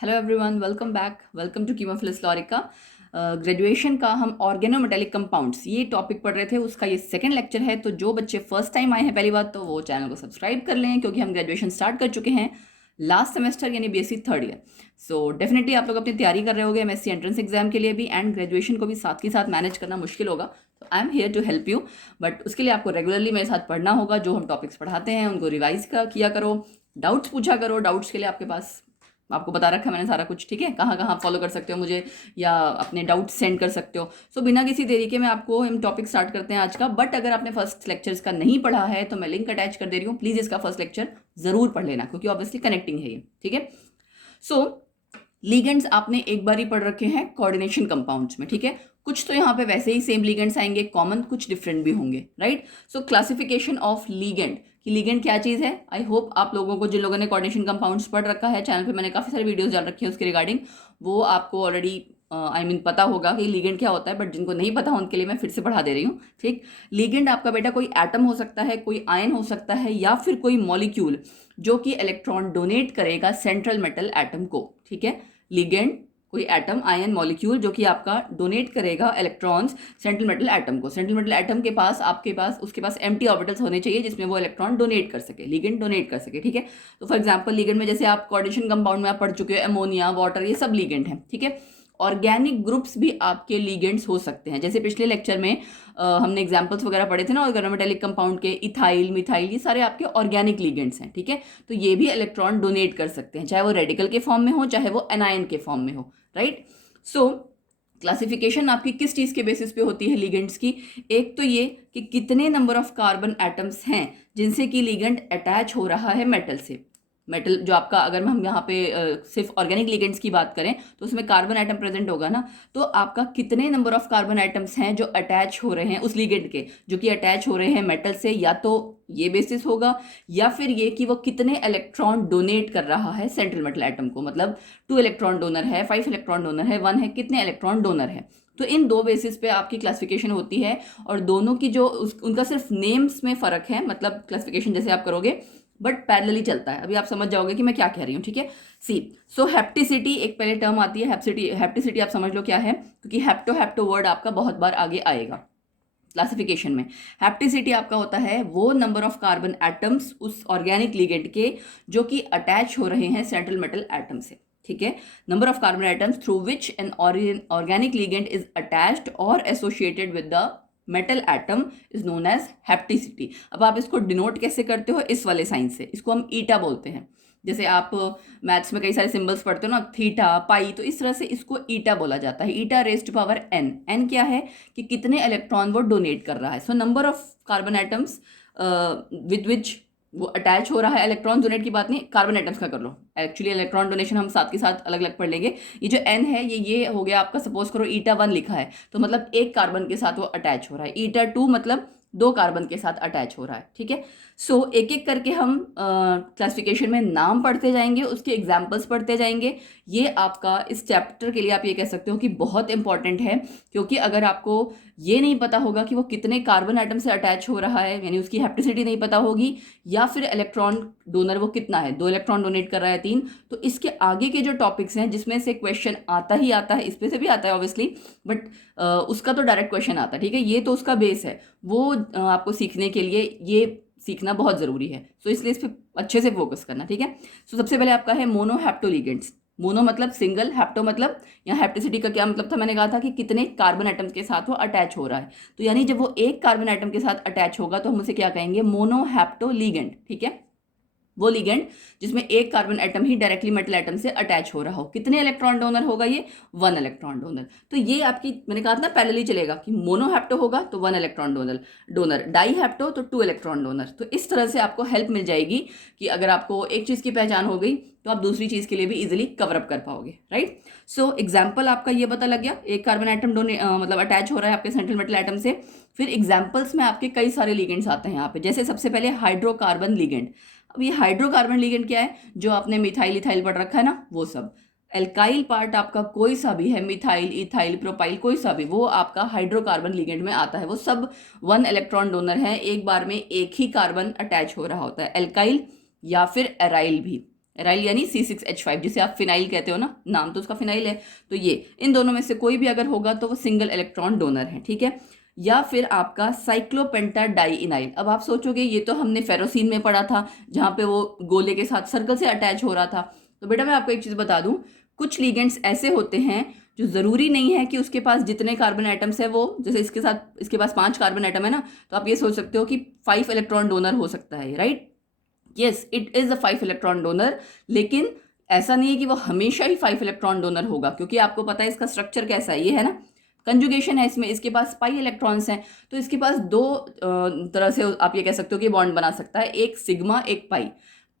Hello everyone, welcome back. Welcome to chemophilis lorica. Graduation का हम organometallic compounds ये topic पढ़ रहे थे, उसका ये सेकंड लेक्चर है। तो जो बच्चे फर्स्ट टाइम आए हैं पहली बात तो वो चैनल को सब्सक्राइब कर लें, क्योंकि हम ग्रेजुएशन स्टार्ट कर चुके हैं लास्ट सेमेस्टर यानी BSc third year. So definitely आप लोग अपनी तैयारी कर रहे होगे एमएससी एंट्रेंस एग्जाम के लिए भी, एंड ग्रेजुएशन को भी साथ के साथ मैनेज करना मुश्किल होगा। तो I am here to help you, but उसके लिए आपको रेगुलरली मेरे साथ पढ़ना होगा। जो हम टॉपिक्स पढ़ाते हैं उनको रिवाइज किया करो, डाउट्स पूछा करो। डाउट्स के लिए आपके पास आपको बता रखा है मैंने सारा कुछ, ठीक है। कहाँ कहाँ फॉलो कर सकते हो मुझे, या अपने डाउट्स सेंड कर सकते हो। सो बिना किसी देरी के मैं आपको हम टॉपिक स्टार्ट करते हैं आज का। बट अगर आपने फर्स्ट लेक्चर का नहीं पढ़ा है तो मैं लिंक अटैच कर दे रही हूँ, प्लीज़ इसका फर्स्ट लेक्चर ज़रूर पढ़ लेना, क्योंकि ऑब्वियसली कनेक्टिंग है ये, ठीक है। सो लिगेंड्स आपने एक बार ही पढ़ रखे हैं कोऑर्डिनेशन कंपाउंड्स में, ठीक है। कुछ तो यहाँ पे वैसे ही सेम लिगेंड्स आएंगे कॉमन, कुछ डिफरेंट भी होंगे, right. So classification of ligand कि लिगेंड क्या चीज़ है। आई होप आप लोगों को, जिन लोगों ने कोऑर्डिनेशन कंपाउंड्स पढ़ रखा है, चैनल पे मैंने काफ़ी सारी वीडियोस डाल रखी है उसके रिगार्डिंग, वो आपको ऑलरेडी पता होगा कि लिगेंड क्या होता है। बट जिनको नहीं पता उनके लिए मैं फिर से पढ़ा दे रही हूँ, ठीक। लिगेंड आपका बेटा कोई एटम हो सकता है, कोई आयन हो सकता है, या फिर कोई मॉलिक्यूल जो कि इलेक्ट्रॉन डोनेट करेगा सेंट्रल मेटल एटम को, ठीक है। लिगेंड कोई एटम, आयन, मॉलिक्यूल जो कि आपका डोनेट करेगा इलेक्ट्रॉन्स सेंट्रल मेटल एटम को। सेंट्रल मेटल एटम के पास उसके पास एम्प्टी ऑर्बिटल्स होने चाहिए जिसमें वो इलेक्ट्रॉन डोनेट कर सके, लिगेंड डोनेट कर सके, ठीक है। तो फॉर एग्जांपल लिगेंड में जैसे आप कोऑर्डिनेशन कंपाउंड में आप पढ़ चुके हो, अमोनिया, वाटर, ये सब लिगेंड हैं, ठीक है। ऑर्गेनिक ग्रुप्स भी आपके लिगेंड्स हो सकते हैं। जैसे पिछले लेक्चर में हमने एग्जांपल्स वगैरह पढ़े थे ना ऑर्गेनोमेटेलिक कंपाउंड के, इथाइल, मिथाइल, ये सारे आपके ऑर्गेनिक लिगेंड्स हैं, ठीक है। तो ये भी इलेक्ट्रॉन डोनेट कर सकते हैं, चाहे वो रेडिकल के फॉर्म में हो, चाहे वो एनायन के फॉर्म में हो, राइट। सो क्लासिफिकेशन आपकी किस चीज़ के बेसिस पे होती है लिगेंड्स की। एक तो ये कि कितने नंबर ऑफ कार्बन एटम्स हैं जिनसे कि लिगेंड अटैच हो रहा है मेटल से। मेटल जो आपका, अगर हम यहाँ पे सिर्फ ऑर्गेनिक लिगेंड्स की बात करें तो उसमें कार्बन एटम प्रेजेंट होगा ना। तो आपका कितने नंबर ऑफ कार्बन एटम्स हैं जो अटैच हो रहे हैं उस लिगेंड के, जो कि अटैच हो रहे हैं मेटल से, या तो ये बेसिस होगा, या फिर ये कि वो कितने इलेक्ट्रॉन डोनेट कर रहा है सेंट्रल मेटल एटम को। मतलब 2 इलेक्ट्रॉन डोनर है, 5 इलेक्ट्रॉन डोनर है, 1 है, कितने इलेक्ट्रॉन डोनर है। तो इन दो बेसिस पे आपकी क्लासिफिकेशन होती है, और दोनों की जो उनका सिर्फ नेम्स में फ़र्क है, मतलब क्लासिफिकेशन जैसे आप करोगे बट पैरेलली चलता है। अभी आप समझ जाओगे कि मैं क्या कह रही हूँ, ठीक है। सी सो हेप्टिसिटी एक पहले टर्म आती है। हेप्टिसिटी आप समझ लो क्या है, क्योंकि हेप्टो वर्ड आपका बहुत बार आगे आएगा क्लासिफिकेशन में। हेप्टिसिटी आपका होता है वो नंबर ऑफ कार्बन एटम्स उस ऑर्गेनिक लिगेंड के जो कि अटैच हो रहे हैं सेंट्रल मेटल एटम से, ठीक है। Number of carbon atoms through which an organic ligand is attached और associated with the metal atom is known as hapticity. अब आप इसको डिनोट कैसे करते हो, इस वाले साइन से, इसको हम ईटा बोलते हैं। जैसे आप मैथ्स में कई सारे सिंबल्स पढ़ते हो ना, थीटा, पाई, तो इस तरह से इसको ईटा बोला जाता है। Eta raise to power N. N क्या है कि कितने इलेक्ट्रॉन वो डोनेट कर रहा है। So number of carbon atoms with which वो अटैच हो रहा है। इलेक्ट्रॉन डोनेट की बात नहीं, कार्बन एटम्स का कर लो। एक्चुअली इलेक्ट्रॉन डोनेशन हम साथ के साथ अलग अलग पढ़ लेंगे। ये जो एन है ये हो गया आपका, सपोज करो ईटा 1 लिखा है तो मतलब एक कार्बन के साथ वो अटैच हो रहा है। ईटा 2 मतलब 2 कार्बन के साथ अटैच हो रहा है, ठीक है। सो एक एक करके हम क्लासिफिकेशन में नाम पढ़ते जाएंगे, उसके एग्जाम्पल्स पढ़ते जाएंगे। ये आपका इस चैप्टर के लिए आप ये कह सकते हो कि बहुत इंपॉर्टेंट है, क्योंकि अगर आपको ये नहीं पता होगा कि वो कितने कार्बन एटम से अटैच हो रहा है, यानी उसकी हेप्टिसिटी नहीं पता होगी, या फिर इलेक्ट्रॉन डोनर वो कितना है, 2 इलेक्ट्रॉन डोनेट कर रहा है, 3, तो इसके आगे के जो टॉपिक्स हैं जिसमें से क्वेश्चन आता ही आता है, इसमें से भी आता है ऑब्वियसली, बट उसका तो डायरेक्ट क्वेश्चन आता है, ठीक है। ये तो उसका बेस है, वो आपको सीखने के लिए ये सीखना बहुत ज़रूरी है। सो इसलिए इस पर अच्छे से फोकस करना, ठीक है। सो सबसे पहले आपका है मोनो हेप्टोलिगेंड्स। मोनो मतलब सिंगल, हेप्टो मतलब, यहाँ हेप्टिसिटी का क्या मतलब था, मैंने कहा था कि कितने कार्बन एटम्स के साथ वो अटैच हो रहा है। तो यानी जब वो एक कार्बन एटम के साथ अटैच होगा तो हम उसे क्या कहेंगे, मोनो हेप्टोलिगेंड, ठीक है। वो लिगेंड जिसमें एक कार्बन एटम ही डायरेक्टली मेटल एटम से अटैच हो रहा हो। कितने इलेक्ट्रॉन डोनर होगा ये, 1 इलेक्ट्रॉन डोनर। तो ये आपकी, मैंने कहा था ना पैरेलली चलेगा कि मोनो हेप्टो होगा तो 1 इलेक्ट्रॉन डोनर, डाई हेप्टो तो 2 इलेक्ट्रॉन डोनर। तो इस तरह से आपको हेल्प मिल जाएगी कि अगर आपको एक चीज़ की पहचान हो गई तो आप दूसरी चीज़ के लिए भी इजिली कवर अप कर पाओगे, राइट। सो एग्जाम्पल आपका ये पता लग गया, एक कार्बन एटम मतलब अटैच हो रहा है आपके सेंट्रल मेटल एटम से। फिर एग्जाम्पल्स में आपके कई सारे लिगेंड्स आते हैं यहाँ पे। जैसे सबसे पहले हाइड्रोकार्बन लिगेंड। अब ये हाइड्रोकार्बन लिगेंड क्या है, जो आपने मिथाइल इथाइल पढ़ रखा है ना, वो सब। एल्काइल पार्ट आपका कोई सा भी है, मिथाइल, इथाइल, प्रोपाइल, कोई सा भी, वो आपका हाइड्रोकार्बन लिगेंड में आता है। वो सब 1 इलेक्ट्रॉन डोनर है, एक बार में एक ही कार्बन अटैच हो रहा होता है। एल्काइल या फिर एराइल भी, एराइल यानी C6H5 जिसे आप फिनाइल कहते हो ना, नाम तो उसका फिनाइल है। तो ये इन दोनों में से कोई भी अगर होगा तो वो सिंगल इलेक्ट्रॉन डोनर है, ठीक है। या फिर आपका साइक्लोपेंटाडाइइनाइल। अब आप सोचोगे ये तो हमने फेरोसीन में पढ़ा था जहाँ पे वो गोले के साथ सर्कल से अटैच हो रहा था। तो बेटा मैं आपको एक चीज़ बता दूं, कुछ लिगेंड्स ऐसे होते हैं जो ज़रूरी नहीं है कि उसके पास जितने कार्बन एटम्स है वो, जैसे इसके पास 5 कार्बन एटम है ना, तो आप ये सोच सकते हो कि 5 इलेक्ट्रॉन डोनर हो सकता है, right. Yes, it is a 5 electron donor, लेकिन ऐसा नहीं है कि वो हमेशा ही 5 इलेक्ट्रॉन डोनर होगा, क्योंकि आपको पता है इसका स्ट्रक्चर कैसा है, ये है ना, कंजुगेशन है इसमें, इसके पास पाई इलेक्ट्रॉन्स हैं, तो इसके पास दो तरह से आप ये कह सकते हो कि बॉन्ड बना सकता है, एक सिग्मा एक पाई।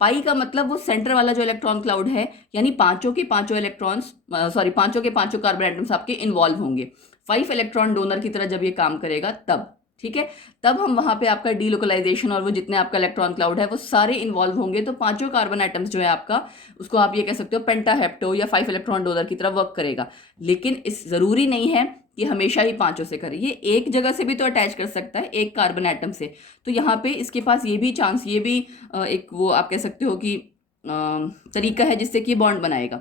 पाई का मतलब वो सेंटर वाला जो इलेक्ट्रॉन क्लाउड है, यानी पांचों के पांचों इलेक्ट्रॉन्स, पांचों के पांचों कार्बन एटम्स आपके इन्वॉल्व होंगे 5 इलेक्ट्रॉन डोनर की तरह जब ये काम करेगा तब, ठीक है। तब हम वहां पे आपका डीलोकलाइजेशन और वो जितने आपका इलेक्ट्रॉन क्लाउड है वो सारे इन्वॉल्व होंगे, तो पांचों कार्बन एटम्स जो है आपका, उसको आप ये कह सकते हो पेंटाहेप्टो या 5 इलेक्ट्रॉन डोनर की तरह वर्क करेगा। लेकिन इस जरूरी नहीं है कि हमेशा ही पांचों से करे, ये एक जगह से भी तो अटैच कर सकता है, एक कार्बन एटम से। तो यहाँ पे इसके पास ये भी चांस, ये भी एक वो आप कह सकते हो कि तरीका है जिससे कि बॉन्ड बनाएगा।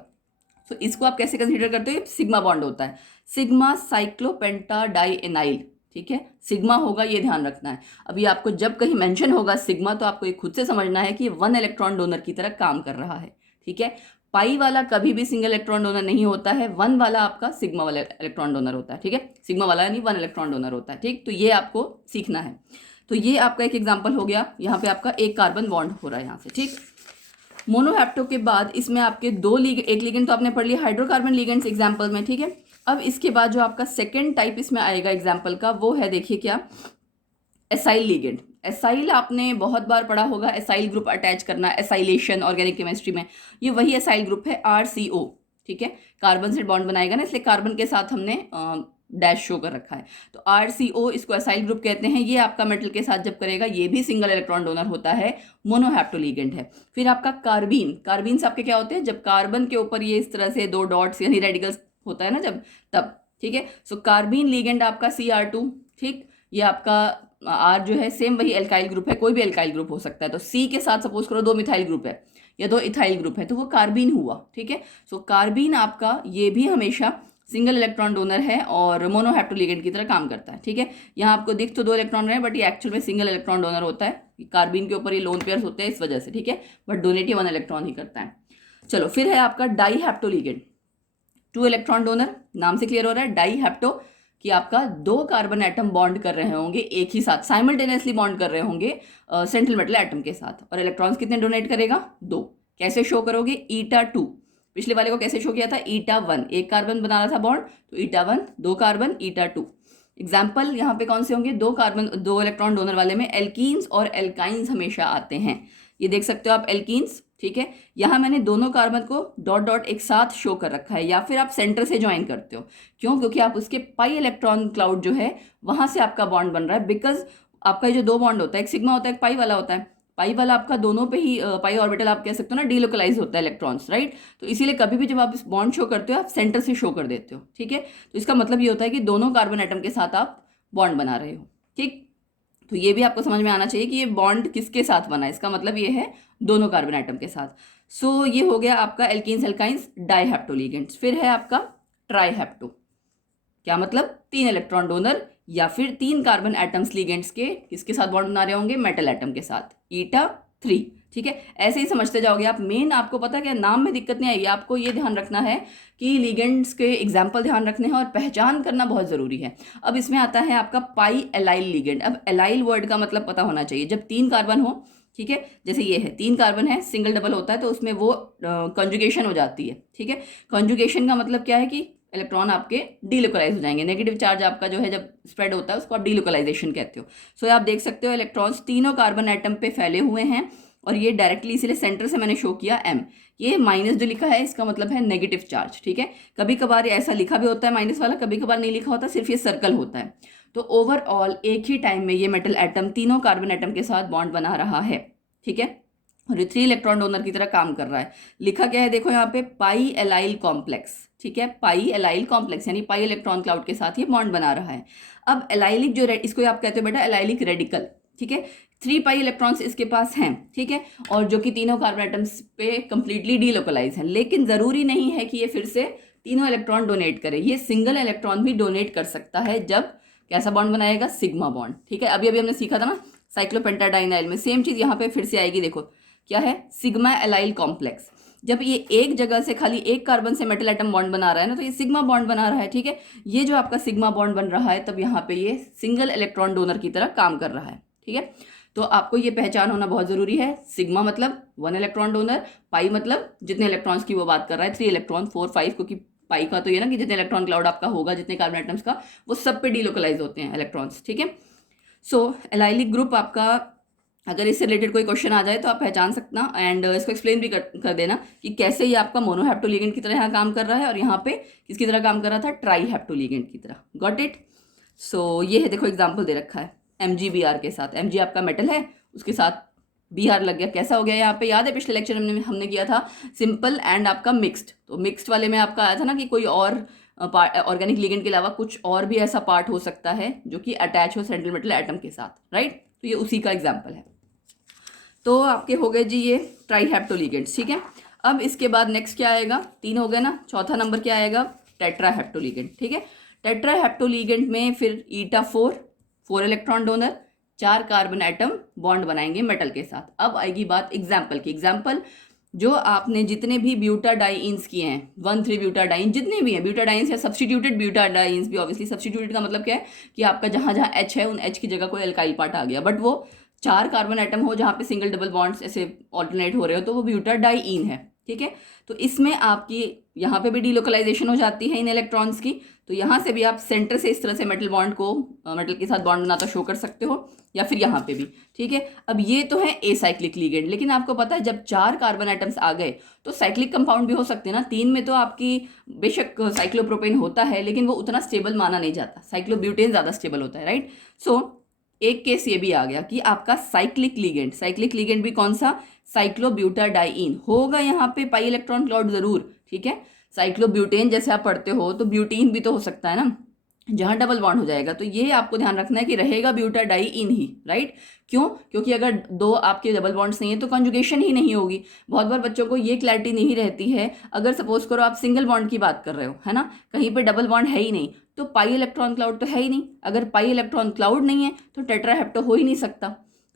तो इसको आप कैसे कंसीडर करते हो, सिग्मा बॉन्ड होता है, सिग्मा साइक्लोपेंटाडाइइनाइल, ठीक है। सिग्मा होगा, ये ध्यान रखना है। अभी आपको जब कहीं मेंशन होगा सिग्मा, तो आपको ये खुद से समझना है कि 1 इलेक्ट्रॉन डोनर की तरह काम कर रहा है, ठीक है। पाई वाला कभी भी सिंगल इलेक्ट्रॉन डोनर नहीं होता है, 1 वाला आपका सिग्मा वाला इलेक्ट्रॉन डोनर होता है, ठीक है। सिग्मा वाला यानी 1 इलेक्ट्रॉन डोनर होता है, ठीक। तो ये आपको सीखना है। तो ये आपका एक एग्जाम्पल हो गया, यहाँ पे आपका एक कार्बन बॉन्ड हो रहा है यहाँ से, ठीक। मोनोहैप्टो के बाद इसमें आपके एक लिगेंड तो आपने पढ़ लिया हाइड्रोकार्बन लिगेंड्स एग्जाम्पल में, ठीक है। अब इसके बाद जो आपका सेकेंड टाइप इसमें आएगा एग्जाम्पल का, वो है देखिए क्या, एसाइल लिगेंड। एसाइल आपने बहुत बार पढ़ा होगा, एसाइल ग्रुप अटैच करना, एसाइलेशन ऑर्गेनिक केमिस्ट्री में, ये वही एसाइल ग्रुप है, RCO, ठीक है। कार्बन से बॉन्ड बनाएगा ना, इसलिए कार्बन के साथ हमने डैश शो कर रखा है। तो RCO इसको एसाइल ग्रुप कहते हैं। ये आपका मेटल के साथ जब करेगा, ये भी सिंगल इलेक्ट्रॉन डोनर होता है, मोनोहैप्टो लिगेंड है। फिर आपका कार्बीन, कार्बीन से आपके क्या होते हैं, जब कार्बन के ऊपर ये इस तरह से 2 डॉट्स यानी रेडिकल्स होता है ना जब, तब, ठीक है। सो कार्बीन लिगेंड आपका Cr2, ठीक। ये आपका R जो है सेम वही एल्काइल ग्रुप है, कोई भी एल्काइल ग्रुप हो सकता है। तो C के साथ सपोज करो 2 मिथाइल ग्रुप है या 2 इथाइल ग्रुप है, तो वो कार्बीन हुआ, ठीक है। सो कार्बीन आपका ये भी हमेशा सिंगल इलेक्ट्रॉन डोनर है और मोनोहैप्टो लिगेंड की तरह काम करता है, ठीक है। यहाँ आपको दिख तो 2 इलेक्ट्रॉन रहे, बट ये एक्चुअल में सिंगल इलेक्ट्रॉन डोनर होता है। कार्बीन के ऊपर ये लोन पेयर्स होते हैं इस वजह से, ठीक है, बट डोनेट 1 इलेक्ट्रॉन ही करता है। चलो फिर है आपका डाईहैप्टो लिगेंड, 2 इलेक्ट्रॉन डोनर, नाम से क्लियर हो रहा है डाईहैप्टो, कि आपका 2 कार्बन एटम बॉन्ड कर रहे होंगे एक ही साथ, साइमल्टेनियसली बॉन्ड कर रहे होंगे सेंट्रल मेटल एटम के साथ, और इलेक्ट्रॉन्स कितने डोनेट करेगा, 2। कैसे शो करोगे, ईटा 2, पिछले वाले को कैसे शो किया था, ईटा 1, एक कार्बन बना रहा था बॉन्ड, तो ईटा 1 2 कार्बन, ईटा 2। एग्जाम्पल यहाँ पे कौन से होंगे, 2 कार्बन 2 इलेक्ट्रॉन डोनर वाले में एल्कीन्स और एल्काइंस हमेशा आते हैं। ये देख सकते हो आप एल्कीन्स, ठीक है। यहाँ मैंने दोनों कार्बन को डॉट डॉट एक साथ शो कर रखा है, या फिर आप सेंटर से ज्वाइन करते हो, क्यों, क्योंकि आप उसके पाई इलेक्ट्रॉन क्लाउड जो है वहां से आपका बॉन्ड बन रहा है। बिकॉज आपका जो 2 बॉन्ड होता है, एक सिग्मा होता है, एक पाई वाला होता है, पाई वाला आपका दोनों पे ही पाई ऑर्बिटल आप कह सकते हो ना डीलोकलाइज होता है इलेक्ट्रॉन्स, राइट। तो इसीलिए कभी भी जब आप इस बॉन्ड शो करते हो आप सेंटर से शो कर देते हो, ठीक है। तो इसका मतलब ये होता है कि दोनों कार्बन एटम के साथ आप बॉन्ड बना रहे हो, ठीक। तो ये भी आपको समझ में आना चाहिए कि ये बॉन्ड किसके साथ बना है, इसका मतलब ये है दोनों कार्बन एटम के साथ। सो ये हो गया आपका एल्कीन्स एल्काइंस डाईहैप्टो लिगेंड्स। फिर है आपका ट्राईहैप्टो, क्या मतलब 3 इलेक्ट्रॉन डोनर या फिर 3 कार्बन एटम्स लिगेंड्स के किसके साथ बॉन्ड बना रहे होंगे, मेटल एटम के साथ, ईटा 3, ठीक है। ऐसे ही समझते जाओगे आप। मेन आपको पता क्या, नाम में दिक्कत नहीं आएगी, आपको ये ध्यान रखना है कि लिगेंड्स के एग्जाम्पल ध्यान रखने हैं और पहचान करना बहुत ज़रूरी है। अब इसमें आता है आपका पाई एलाइल लिगेंड। अब एलाइल वर्ड का मतलब पता होना चाहिए, जब 3 कार्बन हो, ठीक है, जैसे ये है 3 कार्बन है, सिंगल डबल होता है, तो उसमें वो कॉन्जुगेशन हो जाती है, ठीक है। कॉन्जुगेशन का मतलब क्या है कि इलेक्ट्रॉन आपके डीलोकलाइज हो जाएंगे, नेगेटिव चार्ज आपका जो है जब स्प्रेड होता है उसको आप डीलोकलाइजेशन कहते हो। सो आप देख सकते हो इलेक्ट्रॉन्स तीनों कार्बन एटम पे फैले हुए हैं, और ये डायरेक्टली इसलिए सेंटर से मैंने शो किया M। ये माइनस जो लिखा है इसका मतलब है नेगेटिव चार्ज, ठीक है। कभी कभार ऐसा लिखा भी होता है माइनस वाला, कभी कभार नहीं लिखा होता, सिर्फ ये सर्कल होता है। तो ओवरऑल एक ही टाइम में ये मेटल एटम तीनों कार्बन एटम के साथ बॉन्ड बना रहा है, ठीक है, और ये 3 इलेक्ट्रॉन डोनर की तरह काम कर रहा है। लिखा क्या है देखो यहाँ पे, पाई एलाइल कॉम्प्लेक्स, ठीक है, पाई एलाइल कॉम्प्लेक्स यानी पाई इलेक्ट्रॉन क्लाउड के साथ ये बॉन्ड बना रहा है। अब एलाइलिक जो इसको आप कहते हो बेटा एलाइलिक रेडिकल, ठीक है। 3 पाई इलेक्ट्रॉन्स इसके पास हैं, ठीक है, और जो कि तीनों कार्बन एटम्स पे कंप्लीटली डीलोकलाइज हैं। लेकिन ज़रूरी नहीं है कि ये फिर से तीनों इलेक्ट्रॉन डोनेट करे, ये सिंगल इलेक्ट्रॉन भी डोनेट कर सकता है जब कैसा बॉन्ड बनाएगा, सिग्मा बॉन्ड, ठीक है। अभी हमने सीखा था ना साइक्लोपेंटाडाइनाइल में, सेम चीज़ यहाँ पे फिर से आएगी। देखो क्या है, सिग्मा एलाइल कॉम्प्लेक्स। जब ये एक जगह से खाली एक कार्बन से मेटल एटम बॉन्ड बना रहा है ना, तो ये सिग्मा बॉन्ड बना रहा है, ठीक है। ये जो आपका सिग्मा बॉन्ड बन रहा है, तब यहाँ पे ये सिंगल इलेक्ट्रॉन डोनर की तरह काम कर रहा है, ठीक है। तो आपको ये पहचान होना बहुत ज़रूरी है। सिग्मा मतलब 1 इलेक्ट्रॉन डोनर, पाई मतलब जितने इलेक्ट्रॉन्स की वो बात कर रहा है, 3 इलेक्ट्रॉन 4 5, क्योंकि पाई का तो ये ना कि जितने इलेक्ट्रॉन क्लाउड आपका होगा, जितने कार्बन एटम्स का, वो सब पे डीलोकलाइज होते हैं इलेक्ट्रॉन्स, ठीक है। सो एलाइलिक ग्रुप आपका, अगर इससे रिलेटेड कोई क्वेश्चन आ जाए तो आप पहचान सकना, एंड इसको एक्सप्लेन भी कर देना कि कैसे ये आपका मोनोहैप्टोलिगेंड की तरह यहाँ काम कर रहा है, और यहाँ पे किसकी तरह काम कर रहा था, ट्राईहैप्टोलिगेंड की तरह। Got it. सो ये है, देखो एग्जाम्पल दे रखा है MgBr के साथ। Mg आपका मेटल है, उसके साथ Br लग गया, कैसा हो गया यहाँ पे, याद है पिछले लेक्चर में हमने किया था सिंपल एंड आपका मिक्स्ड। तो मिक्स्ड वाले में आपका आया था ना कि कोई और ऑर्गेनिक लिगेंड के अलावा कुछ और भी ऐसा पार्ट हो सकता है जो कि अटैच हो सेंट्रल मेटल एटम के साथ, राइट। तो ये उसी का एग्जाम्पल है। तो आपके हो गए जी ये ट्राईहैप्टोलिगेंड्स, ठीक है। अब इसके बाद नेक्स्ट क्या आएगा, 3 हो गए ना, चौथा नंबर क्या आएगा, टेट्राहैप्टोलिगेंड, ठीक है। टेट्राहैप्टोलिगेंड में फिर ईटा 4 electron donor, 4 carbon atom bond बनाएंगे मेटल के साथ। अब आएगी बात एग्जाम्पल की। एग्जाम्पल जो आपने जितने भी ब्यूटाडाइंस किए हैं, 1,3 ब्यूटाडाइन जितने भी हैं, ब्यूटाडाइंस या सब्स्टिट्यूटेड ब्यूटाडाइंस भी, ऑब्वियसली सब्स्टिट्यूटेड का मतलब क्या है कि आपका जहाँ जहाँ H है उन H की जगह कोई एल्काइल पार्ट आ गया, बट वो 4 कार्बन एटम हो जहाँ पे सिंगल डबल बॉन्ड्स ऐसे ऑल्टरनेट हो रहे हो, तो वो ब्यूटाडाइन है, ठीक है। तो इसमें आपकी यहाँ पे भी डीलोकलाइजेशन हो जाती है इन इलेक्ट्रॉन्स की। तो यहाँ से भी आप सेंटर से इस तरह से मेटल बॉन्ड को मेटल के साथ बॉन्ड बनाता शो कर सकते हो, या फिर यहाँ पे भी, ठीक है। अब ये तो है एसाइक्लिक लिगेंड, लेकिन आपको पता है जब 4 कार्बन एटम्स आ गए तो साइक्लिक कंपाउंड भी हो सकते हैं ना। 3 में तो आपकी बेशक साइक्लोप्रोपेन होता है, लेकिन वो उतना स्टेबल माना नहीं जाता, साइक्लोब्यूटेन ज़्यादा स्टेबल होता है, राइट। सो एक केस ये भी आ गया कि आपका साइक्लिक लिगेंड भी कौन सा, साइक्लोब्यूटाडाइन होगा। यहाँ पे पाई इलेक्ट्रॉन क्लाउड जरूर, ठीक है। साइक्लोब्यूटेन जैसे आप पढ़ते हो तो ब्यूटीन भी तो हो सकता है ना, जहाँ डबल बॉन्ड हो जाएगा। तो ये आपको ध्यान रखना है कि रहेगा ब्यूटाडाइन ही, राइट। क्यों, क्योंकि अगर 2 आपके डबल बॉन्ड्स नहीं है तो कंजुगेशन ही नहीं होगी। बहुत बार बच्चों को ये क्लैरिटी नहीं रहती है, अगर सपोज करो आप सिंगल बॉन्ड की बात कर रहे हो, है ना, कहीं पे डबल बॉन्ड है ही नहीं, तो पाई इलेक्ट्रॉन क्लाउड तो है ही नहीं। अगर पाई इलेक्ट्रॉन क्लाउड नहीं है तो टेट्राहेप्टो हो ही नहीं सकता,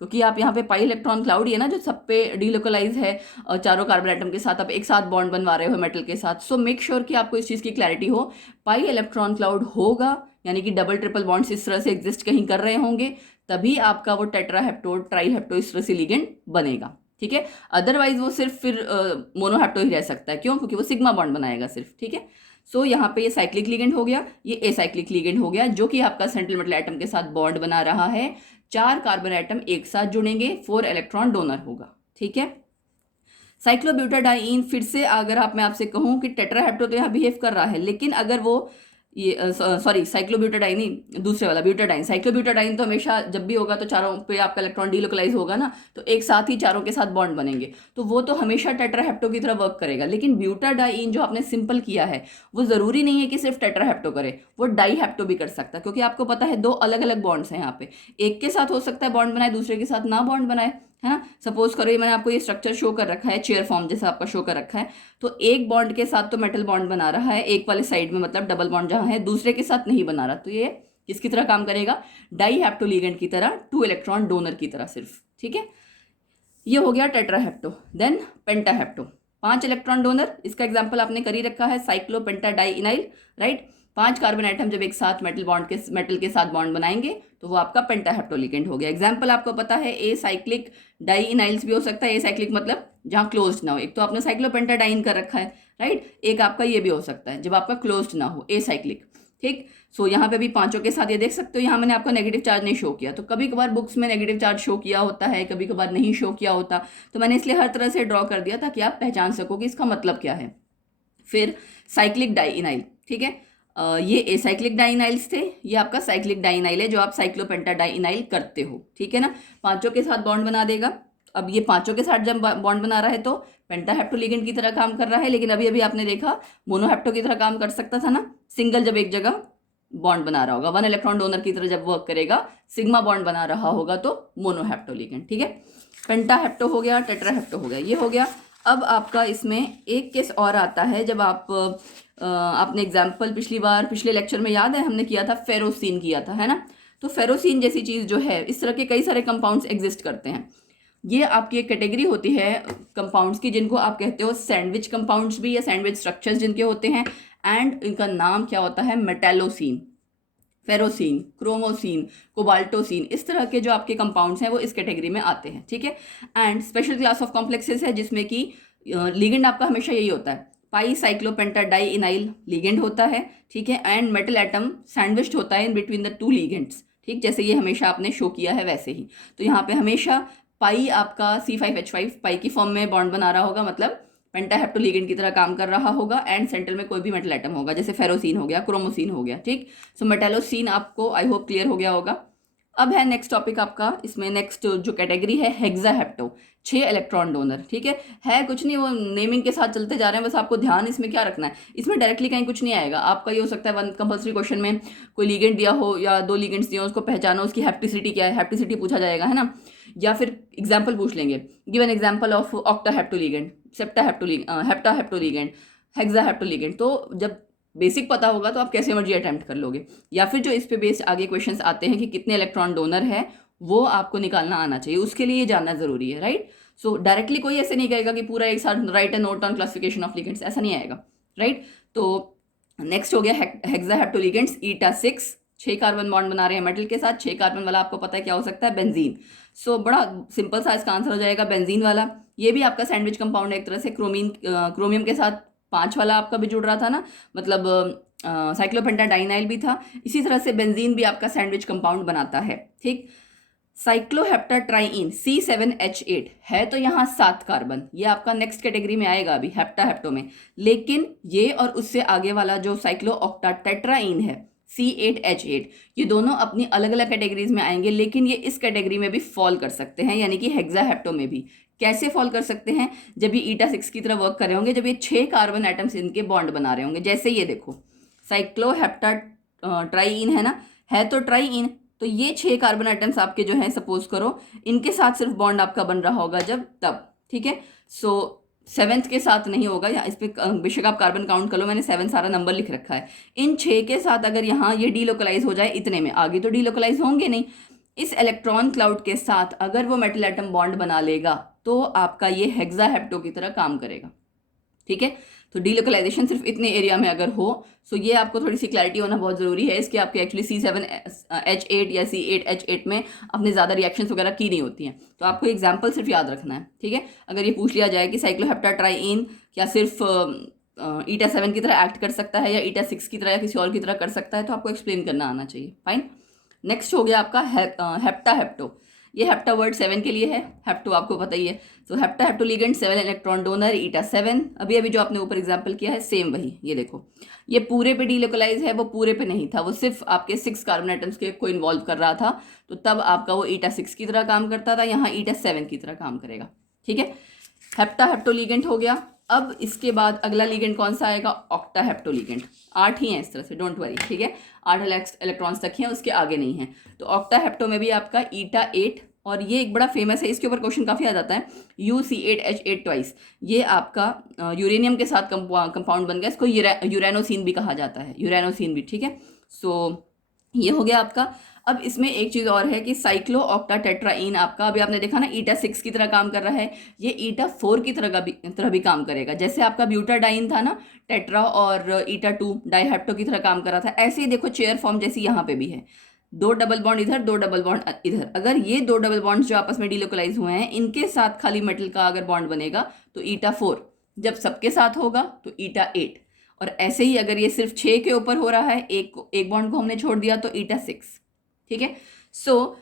क्योंकि आप यहाँ पे पाई इलेक्ट्रॉन क्लाउड ही है ना जो सब पे डीलोकलाइज है, और चारों कार्बन एटम के साथ आप एक साथ बॉन्ड बनवा रहे हो मेटल के साथ। सो मेक श्योर कि आपको इस चीज़ की क्लैरिटी हो, पाई इलेक्ट्रॉन क्लाउड होगा, यानी कि डबल ट्रिपल बॉन्ड्स इस तरह से एग्जिस्ट कहीं कर रहे होंगे, तभी आपका वो टेट्राहेप्टो ट्राईहेप्टो इस तरह से लिगेंड बनेगा, ठीक है। अदरवाइज वो सिर्फ फिर मोनोहेप्टो ही रह सकता है। क्यों, क्योंकि वो सिग्मा बॉन्ड बनाएगा सिर्फ, ठीक है। सो यहाँ पे ये साइक्लिक लिगेंड हो गया, ये एसाइक्लिक लिगेंड हो गया, जो कि आपका सेंट्रल मेटल एटम के साथ बॉन्ड बना रहा है। 4 कार्बन एटम एक साथ जुड़ेंगे, 4 इलेक्ट्रॉन डोनर होगा, ठीक है। साइक्लोब्यूटाडाइन, फिर से अगर मैं आपसे कहूँ कि टेट्राहेप्टो तो यहाँ बिहेव कर रहा है, लेकिन अगर वो ये सॉरी साइक्लोब्यूटाडाइन नहीं, दूसरे वाला ब्यूटाडाइन। साइक्लोब्यूटाडाइन तो हमेशा जब भी होगा तो चारों पे आपका इलेक्ट्रॉन डीलोकलाइज होगा ना, तो एक साथ ही चारों के साथ बॉन्ड बनेंगे, तो वो तो हमेशा टेट्राहेप्टो की तरह वर्क करेगा। लेकिन ब्यूटाडाइन जो आपने सिंपल किया है, वो ज़रूरी नहीं है कि सिर्फ टेट्राहेप्टो करे, वो डाईहेप्टो भी कर सकता है, क्योंकि आपको पता है 2 अलग अलग बॉन्ड्स हैं यहाँ पे। एक के साथ हो सकता है बॉन्ड बनाए, दूसरे के साथ ना बॉन्ड बनाए, है ना। सपोज करो ये मैंने आपको ये स्ट्रक्चर शो कर रखा है, चेयर फॉर्म जैसा आपका शो कर रखा है, तो एक बॉन्ड के साथ तो मेटल बॉन्ड बना रहा है, एक वाले साइड में मतलब डबल बॉन्ड जहाँ है, दूसरे के साथ नहीं बना रहा, तो ये किसकी तरह काम करेगा, डाईहेप्टो लिगेंड की तरह, 2 इलेक्ट्रॉन डोनर की तरह सिर्फ, ठीक है। ये हो गया टेट्राहेप्टो। देन पेंटाहेप्टो, 5 इलेक्ट्रॉन डोनर, इसका एग्जाम्पल आपने कर ही रखा है, साइक्लोपेंटाडाइइनाइल, राइट। 5 कार्बन एटम जब एक साथ मेटल के साथ बॉन्ड बनाएंगे तो वो आपका पेंटाहेप्टो लिगेंड हो गया। एग्जाम्पल आपको पता है एसाइक्लिक डाइइनाइल्स भी हो सकता है। एसाइक्लिक मतलब जहाँ क्लोज्ड ना हो, एक तो आपने साइक्लोपेंटाडाइन कर रखा है, राइट, एक आपका ये भी हो सकता है जब आपका क्लोज्ड ना हो, एसाइक्लिक, ठीक। सो यहाँ पे भी 5 के साथ ये देख सकते हो, यहाँ मैंने आपका नेगेटिव चार्ज नहीं शो किया, तो कभी कभार बुक्स में नेगेटिव चार्ज शो किया होता है, कभी कभार नहीं शो किया होता, तो मैंने इसलिए हर तरह से ड्रॉ कर दिया ताकि आप पहचान सको कि इसका मतलब क्या है। फिर साइक्लिक डाइइनाइल, ठीक है, ये एसाइक्लिक डाइइनाइल्स थे, ये आपका साइक्लिक डाइइनाइल है जो आप साइक्लोपेंटाडाइइनाइल करते हो, ठीक है ना। 5 के साथ बॉन्ड बना देगा। अब ये 5 के साथ जब बॉन्ड बना रहा है तो पेंटाहेप्टो लिगेंड की तरह काम कर रहा है, लेकिन अभी अभी आपने देखा मोनोहेप्टो की तरह काम कर सकता था ना, सिंगल जब एक जगह बॉन्ड बना रहा होगा, 1 इलेक्ट्रॉन डोनर की तरह जब वर्क करेगा, सिग्मा बॉन्ड बना रहा होगा तो मोनोहेप्टो लिगेंड। ठीक है, पेंटाहेप्टो हो गया, टेट्राहेप्टो हो गया, ये हो गया। अब आपका इसमें एक केस और आता है, जब आपने एग्जाम्पल पिछले लेक्चर में याद है हमने किया था, फेरोसिन किया था, है ना। तो फेरोसिन जैसी चीज़ जो है, इस तरह के कई सारे कंपाउंड्स एग्जिस्ट करते हैं। ये आपकी एक कैटेगरी होती है कंपाउंड्स की, जिनको आप कहते हो सैंडविच कंपाउंड्स भी, या सैंडविच स्ट्रक्चर्स जिनके होते हैं। एंड इनका नाम क्या होता है, मेटालोसिन, फेरोसिन, क्रोमोसिन, कोबाल्टोसिन, इस तरह के जो आपके कंपाउंड्स हैं वो इस कैटेगरी में आते हैं। ठीक है, and special class of complexes है जिसमें कि लिगेंड आपका हमेशा यही होता है, पाई साइक्लोपेंटाडाइइनाइल लिगेंड होता है। ठीक है, एंड मेटल एटम सैंडविच्ड होता है इन बिटवीन द 2 लिगेंड्स। ठीक, जैसे ये हमेशा आपने शो किया है वैसे ही। तो यहाँ पे हमेशा पाई आपका C5H5 पाई की फॉर्म में बॉन्ड बना रहा होगा, मतलब पेंटाहेप्टो लिगेंड की तरह काम कर रहा होगा। एंड सेंटर में कोई भी मेटल एटम होगा, जैसे फेरोसिन हो गया, क्रोमोसिन हो गया। ठीक, सो मेटालोसिन आपको आई होप क्लियर हो गया होगा। अब है नेक्स्ट टॉपिक आपका, इसमें नेक्स्ट जो कैटेगरी है हेक्साहेप्टो, 6 इलेक्ट्रॉन डोनर। ठीक है कुछ नहीं, वो नेमिंग के साथ चलते जा रहे हैं, बस आपको ध्यान इसमें क्या रखना है, इसमें डायरेक्टली कहीं कुछ नहीं आएगा आपका। ये हो सकता है वन कंपल्सरी क्वेश्चन में कोई लिगेंड दिया हो या 2 लिगेंड्स दिए हो, उसको पहचानो, उसकी हेप्टिसिटी क्या है, हेप्टिसिटी पूछा जाएगा, है ना। या फिर एग्जाम्पल पूछ लेंगे, give an example of octahapto ligand, heptahapto ligand, hexahapto ligand. तो जब बेसिक पता होगा तो आप कैसे मर्जी अटैम्प्ट कर लोगे। या फिर जो इस पे बेस्ड आगे क्वेश्चंस आते हैं कि कितने इलेक्ट्रॉन डोनर है, वो आपको निकालना आना चाहिए, उसके लिए ये जानना जरूरी है, राइट। सो डायरेक्टली कोई ऐसे नहीं कहेगा कि पूरा एक साथ right a note on classification of ligands, ऐसा नहीं आएगा, राइट। तो नेक्स्ट हो गया हेक्साहेप्टो लिगेंड्स, ईटा 6, 6 कार्बन बॉन्ड बना रहे हैं मेटल के साथ। 6 कार्बन वाला आपको पता है क्या हो सकता है, बेंजीन। सो बड़ा सिंपल सा इसका आंसर हो जाएगा बेंजीन वाला। ये भी आपका सैंडविच कंपाउंड है एक तरह से, क्रोमियम के साथ 5 वाला आपका भी जुड़ रहा था ना, मतलब साइक्लोपेंटाडाइनाइल भी था। इसी तरह से बेंजीन भी आपका सैंडविच कंपाउंड बनाता है। ठीक, साइक्लोहेप्टाट्राइइन C7H8 है तो यहाँ 7 कार्बन, ये आपका नेक्स्ट कैटेगरी में आएगा अभी हेप्टाहेप्टो में। लेकिन ये और उससे आगे वाला जो साइक्लोऑक्टाटेट्राइन है C8H8, ये दोनों अपनी अलग अलग कैटेगरीज में आएंगे, लेकिन ये इस कैटेगरी में भी फॉल कर सकते हैं, यानी कि हेक्साहेप्टो में भी। कैसे फॉल कर सकते हैं, जब ये ईटा 6 की तरह वर्क कर रहे होंगे, जब ये 6 कार्बन एटम्स इनके बॉन्ड बना रहे होंगे। जैसे ये देखो साइक्लोहेप्टाट्राइइन है ना, है तो ट्राइइन, तो ये 6 कार्बन एटम्स आपके जो हैं, सपोज करो इनके साथ सिर्फ बॉन्ड आपका बन रहा होगा जब तब। ठीक है, सो 7th के साथ नहीं होगा, या इस पर बेशक आप कार्बन काउंट कर लो, मैंने 7 सारा नंबर लिख रखा है। इन 6 के साथ अगर यहाँ ये डीलोकलाइज हो जाए इतने में, आगे तो डीलोकलाइज होंगे नहीं, इस इलेक्ट्रॉन क्लाउड के साथ अगर वो मेटल एटम बॉन्ड बना लेगा तो आपका ये हेक्साहेप्टो की तरह काम करेगा। ठीक है, तो डीलोकलाइजेशन सिर्फ इतने एरिया में अगर हो, सो ये आपको थोड़ी सी क्लैरिटी होना बहुत ज़रूरी है इसके। आपके एक्चुअली C7H8 या C8H8 में अपने ज़्यादा रिएक्शंस वगैरह की नहीं होती हैं, तो आपको एग्जाम्पल सिर्फ याद रखना है। ठीक है, अगर ये पूछ लिया जाए कि साइक्लोहेप्टाट्राइइन क्या सिर्फ ईटा 7 की तरह एक्ट कर सकता है, या ईटा 6 की तरह या किसी और की तरह कर सकता है, तो आपको एक्सप्लेन करना आना चाहिए। फाइन, नेक्स्ट हो गया आपका हेप्टाहेप्टो। ये हेप्टा वर्ड 7 के लिए है, हेप्टो आपको पता ही है। तो हेप्टाहेप्टो लिगेंड 7 इलेक्ट्रॉन डोनर, ईटा 7। अभी अभी जो आपने ऊपर एग्जाम्पल किया है सेम वही, ये देखो ये पूरे पे डीलोकलाइज है, वो पूरे पे नहीं था, वो सिर्फ आपके 6 कार्बन एटम्स के को इन्वॉल्व कर रहा था, तो तब आपका वो ईटा 6 की तरह काम करता था, यहाँ ईटा 7 की तरह काम करेगा। ठीक है, हेप्टाहेप्टो लिगेंड हो गया। अब इसके बाद अगला लिगेंड कौन सा आएगा, ऑक्टाहेप्टो लिगेंड। 8 ही हैं इस तरह से, डोंट वरी। ठीक है, 8 इलेक्ट्रॉन्स तक हैं, उसके आगे नहीं है। तो ऑक्टाहेप्टो में भी आपका ईटा 8, और ये एक बड़ा फेमस है, इसके ऊपर क्वेश्चन काफ़ी आ जाता है, UC8H8 ट्वाइस। ये आपका यूरेनियम के साथ कंपाउंड बन गया, इसको यूरेनोसिन भी कहा जाता है, यूरेनोसिन भी। ठीक है, सो ये हो गया आपका। अब इसमें एक चीज़ और है कि साइक्लोऑक्टाटेट्राइन आपका, अभी आपने देखा ना ईटा 6 की तरह काम कर रहा है, ये ईटा 4 की तरह भी काम करेगा। जैसे आपका ब्यूटाडाइन था ना, टेट्रा, और ईटा 2 डाइहेप्टो की तरह काम कर रहा था, ऐसे ही देखो चेयर फॉर्म जैसी यहाँ पे भी है, 2 डबल बॉन्ड इधर, 2 डबल बॉन्ड इधर। अगर ये 2 डबल बॉन्ड्स जो आपस में डीलोकलाइज हुए हैं, इनके साथ खाली मेटल का अगर बॉन्ड बनेगा तो ईटा 4, जब सबके साथ होगा तो ईटा 8, और ऐसे ही अगर ये सिर्फ 6 के ऊपर हो रहा है, एक बॉन्ड को हमने छोड़ दिया तो ईटा 6। ठीक है, सो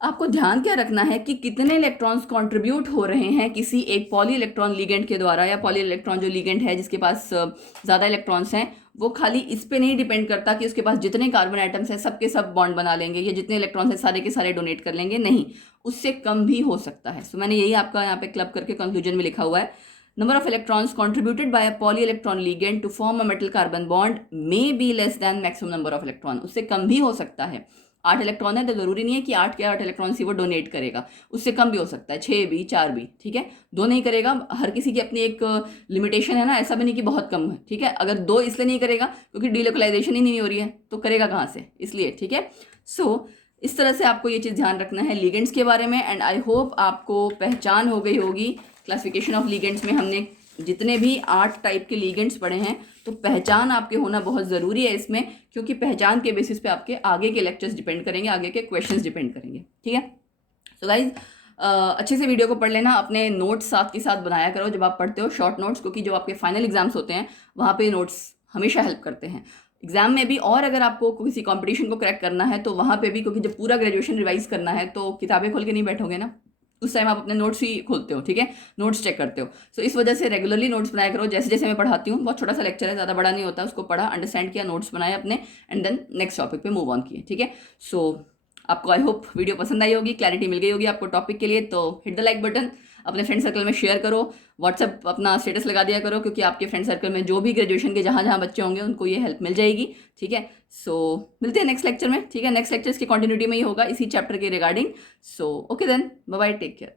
आपको ध्यान क्या रखना है कि कितने इलेक्ट्रॉन्स कंट्रीब्यूट हो रहे हैं किसी एक पॉली इलेक्ट्रॉन लिगेंड के द्वारा, या पॉली इलेक्ट्रॉन जो लिगेंड है जिसके पास ज़्यादा इलेक्ट्रॉन्स हैं, वो खाली इस पे नहीं डिपेंड करता कि उसके पास जितने कार्बन आइटम्स हैं सबके सब बॉन्ड बना लेंगे, या जितने इलेक्ट्रॉन्स हैं सारे के सारे डोनेट कर लेंगे, नहीं, उससे कम भी हो सकता है। सो मैंने यही आपका यहाँ पे क्लब करके कंक्लूजन में लिखा हुआ है, number of electrons contributed by a poly electron ligand to form a metal carbon bond may be less than maximum number of electron, उससे कम भी हो सकता है। 8 इलेक्ट्रॉन है तो जरूरी नहीं है कि 8 के 8 इलेक्ट्रॉन ही वो डोनेट करेगा, उससे कम भी हो सकता है, 6 भी 4 भी, ठीक है। 2 नहीं करेगा, हर किसी की अपनी एक लिमिटेशन है ना, ऐसा भी नहीं कि बहुत कम है, ठीक है। अगर 2 इसलिए नहीं करेगा क्योंकि डीलोकलाइजेशन ही नहीं हो रही है, तो करेगा कहाँ से, इसलिए, ठीक है। सो इस तरह से आपको ये चीज़ ध्यान रखना है लिगेंड्स के बारे में। एंड आई होप आपको पहचान हो गई होगी क्लासिफिकेशन ऑफ लिगेंड्स में हमने जितने भी 8 टाइप के लिगेंड्स पढ़े हैं, तो पहचान आपके होना बहुत ज़रूरी है इसमें, क्योंकि पहचान के बेसिस पे आपके आगे के लेक्चर्स डिपेंड करेंगे, आगे के क्वेश्चंस डिपेंड करेंगे, ठीक है। सो गाइज अच्छे से वीडियो को पढ़ लेना, अपने नोट्स साथ के साथ बनाया करो जब आप पढ़ते हो, शॉर्ट नोट्स, क्योंकि जो आपके फाइनल एग्जाम्स होते हैं वहाँ पे नोट्स हमेशा हेल्प करते हैं एग्जाम में भी। और अगर आपको किसी कंपटीशन को क्रैक करना है तो वहाँ पे भी, क्योंकि जब पूरा ग्रेजुएशन रिवाइज करना है तो किताबें खोल के नहीं बैठोगे ना, उस टाइम आप अपने नोट्स ही खोलते हो, ठीक है, नोट्स चेक करते हो। सो इस वजह से रेगुलरली नोट्स बनाया करो, जैसे जैसे मैं पढ़ाती हूँ, बहुत छोटा सा लेक्चर है, ज़्यादा बड़ा नहीं होता, उसको पढ़ा, अंडरस्टैंड किया, नोट्स बनाए अपने, एंड देन नेक्स्ट टॉपिक पे मूव ऑन किए, ठीक है। सो आपको आई होप वीडियो पसंद आई होगी, क्लैरिटी मिल गई होगी आपको टॉपिक के लिए, तो हिट द लाइक बटन, अपने फ्रेंड सर्कल में शेयर करो, व्हाट्सएप अपना स्टेटस लगा दिया करो, क्योंकि आपके फ्रेंड सर्कल में जो भी ग्रेजुएशन के जहाँ जहाँ बच्चे होंगे उनको ये हेल्प मिल जाएगी, ठीक है। सो मिलते हैं नेक्स्ट लेक्चर में, ठीक है। नेक्स्ट लेक्चर की कंटिन्यूटी में ही होगा इसी चैप्टर के regarding. So okay then, bye bye, take care.